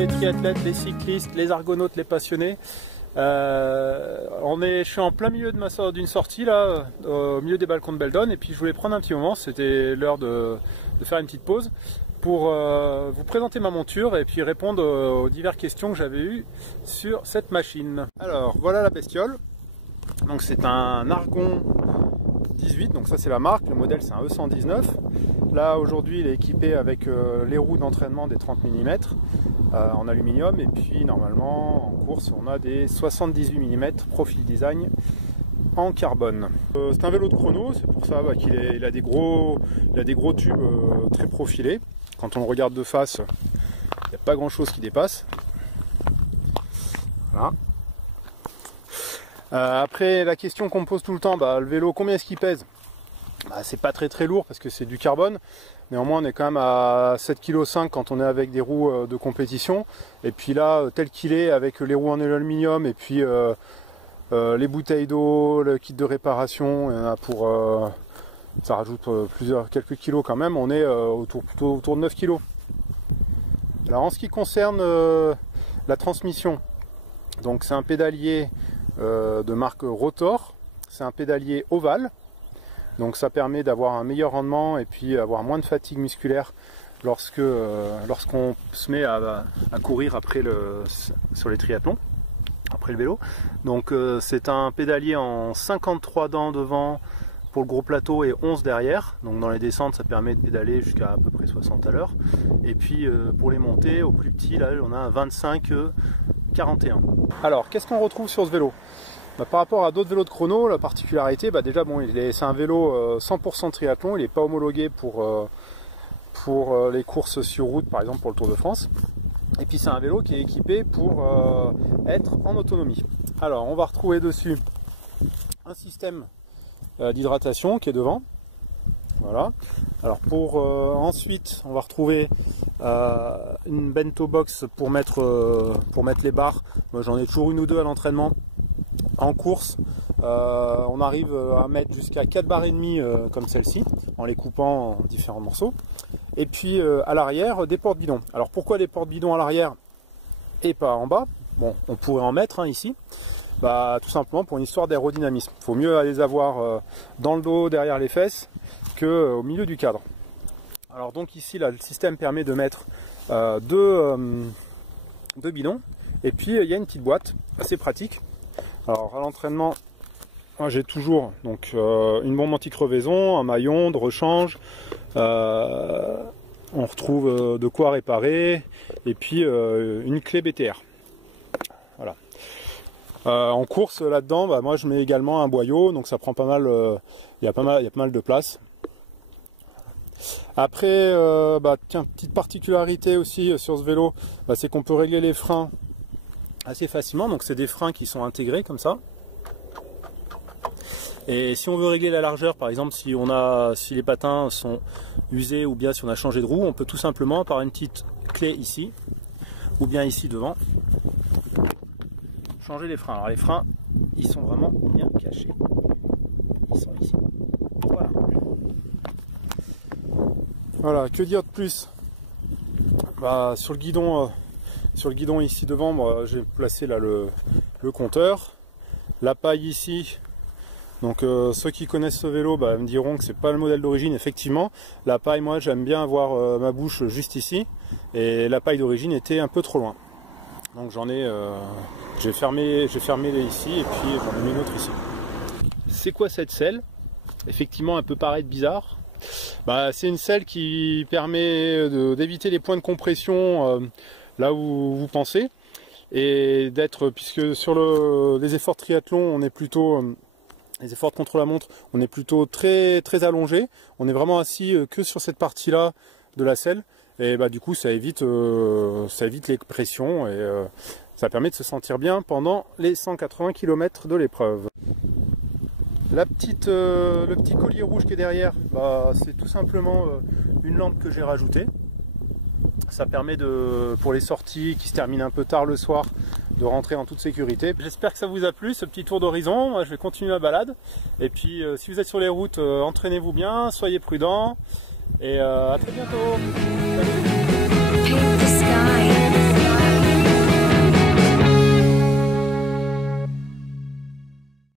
les triathlètes, les cyclistes, les argonautes, les passionnés. Je suis en plein milieu d'une sortie là, au milieu des balcons de Beldon, et puis je voulais prendre un petit moment, c'était l'heure de faire une petite pause pour vous présenter ma monture et puis répondre aux diverses questions que j'avais eues sur cette machine. Alors voilà la bestiole, donc c'est un Argon 18, donc ça c'est la marque, le modèle c'est un E119. Là aujourd'hui il est équipé avec les roues d'entraînement des 30 mm en aluminium, et puis normalement en course on a des 78 mm profil design en carbone. C'est un vélo de chrono, c'est pour ça qu'il a des gros tubes très profilés. Quand on le regarde de face, il n'y a pas grand chose qui dépasse. Voilà. Après la question qu'on me pose tout le temps, le vélo combien est-ce qu'il pèse? C'est pas très lourd parce que c'est du carbone. Néanmoins on est quand même à 7,5 kg quand on est avec des roues de compétition. Et puis là, tel qu'il est avec les roues en aluminium et puis les bouteilles d'eau, le kit de réparation, ça rajoute quelques kilos quand même. On est plutôt autour de 9 kg. Alors en ce qui concerne la transmission, donc c'est un pédalier de marque Rotor. C'est un pédalier ovale. Donc ça permet d'avoir un meilleur rendement et puis avoir moins de fatigue musculaire lorsqu'on se met à courir sur les triathlons, après le vélo. Donc c'est un pédalier en 53 dents devant pour le gros plateau et 11 derrière. Donc dans les descentes ça permet de pédaler jusqu'à peu près 60 à l'heure. Et puis pour les montées au plus petit, là on a un 25-41. Alors qu'est-ce qu'on retrouve sur ce vélo? Par rapport à d'autres vélos de chrono, la particularité, déjà c'est un vélo 100% triathlon, il n'est pas homologué pour les courses sur route, par exemple pour le Tour de France. Et puis c'est un vélo qui est équipé pour être en autonomie. Alors on va retrouver dessus un système d'hydratation qui est devant. Voilà. Alors ensuite on va retrouver une bento box pour mettre les barres. Moi j'en ai toujours une ou deux à l'entraînement. En course, on arrive à mettre jusqu'à 4 barres et demie comme celle-ci, en les coupant en différents morceaux. Et puis à l'arrière, des porte-bidons. Alors pourquoi des porte-bidons à l'arrière et pas en bas? Bon, on pourrait en mettre ici. Tout simplement pour une histoire d'aérodynamisme. Il faut mieux les avoir dans le dos, derrière les fesses, qu'au milieu du cadre. Alors donc ici, là, le système permet de mettre deux bidons. Et puis il y a une petite boîte, assez pratique. Alors à l'entraînement, moi j'ai toujours une bombe anti-crevaison, un maillon de rechange, on retrouve de quoi réparer, et puis une clé BTR. Voilà. En course là-dedans, moi je mets également un boyau, donc ça prend pas mal, il y a pas mal de place. Après, tiens, petite particularité aussi sur ce vélo, c'est qu'on peut régler les freins assez facilement. Donc c'est des freins qui sont intégrés comme ça. Et si on veut régler la largeur, par exemple si les patins sont usés ou bien si on a changé de roue, on peut tout simplement par une petite clé ici ou bien ici devant changer les freins. Alors les freins, ils sont vraiment bien cachés. Ils sont ici. Voilà. Voilà, que dire de plus? Sur le guidon ici devant, j'ai placé là le compteur. La paille ici. Donc ceux qui connaissent ce vélo me diront que c'est pas le modèle d'origine. Effectivement, la paille, moi j'aime bien avoir ma bouche juste ici. Et la paille d'origine était un peu trop loin. Donc j'ai fermé ici et puis j'en ai mis une autre ici. C'est quoi cette selle? Effectivement, elle peut paraître bizarre. C'est une selle qui permet d'éviter les points de compression là où vous pensez, et puisque sur les efforts triathlon, on est plutôt les efforts de contre-la-montre, on est plutôt très allongé, on est vraiment assis que sur cette partie là de la selle, et du coup ça évite les pressions, et ça permet de se sentir bien pendant les 180 km de l'épreuve. Le petit collier rouge qui est derrière, c'est tout simplement une lampe que j'ai rajoutée. Ça permet pour les sorties qui se terminent un peu tard le soir, de rentrer en toute sécurité. J'espère que ça vous a plu, ce petit tour d'horizon. Moi je vais continuer ma balade. Et puis si vous êtes sur les routes, entraînez-vous bien, soyez prudents. Et à très bientôt.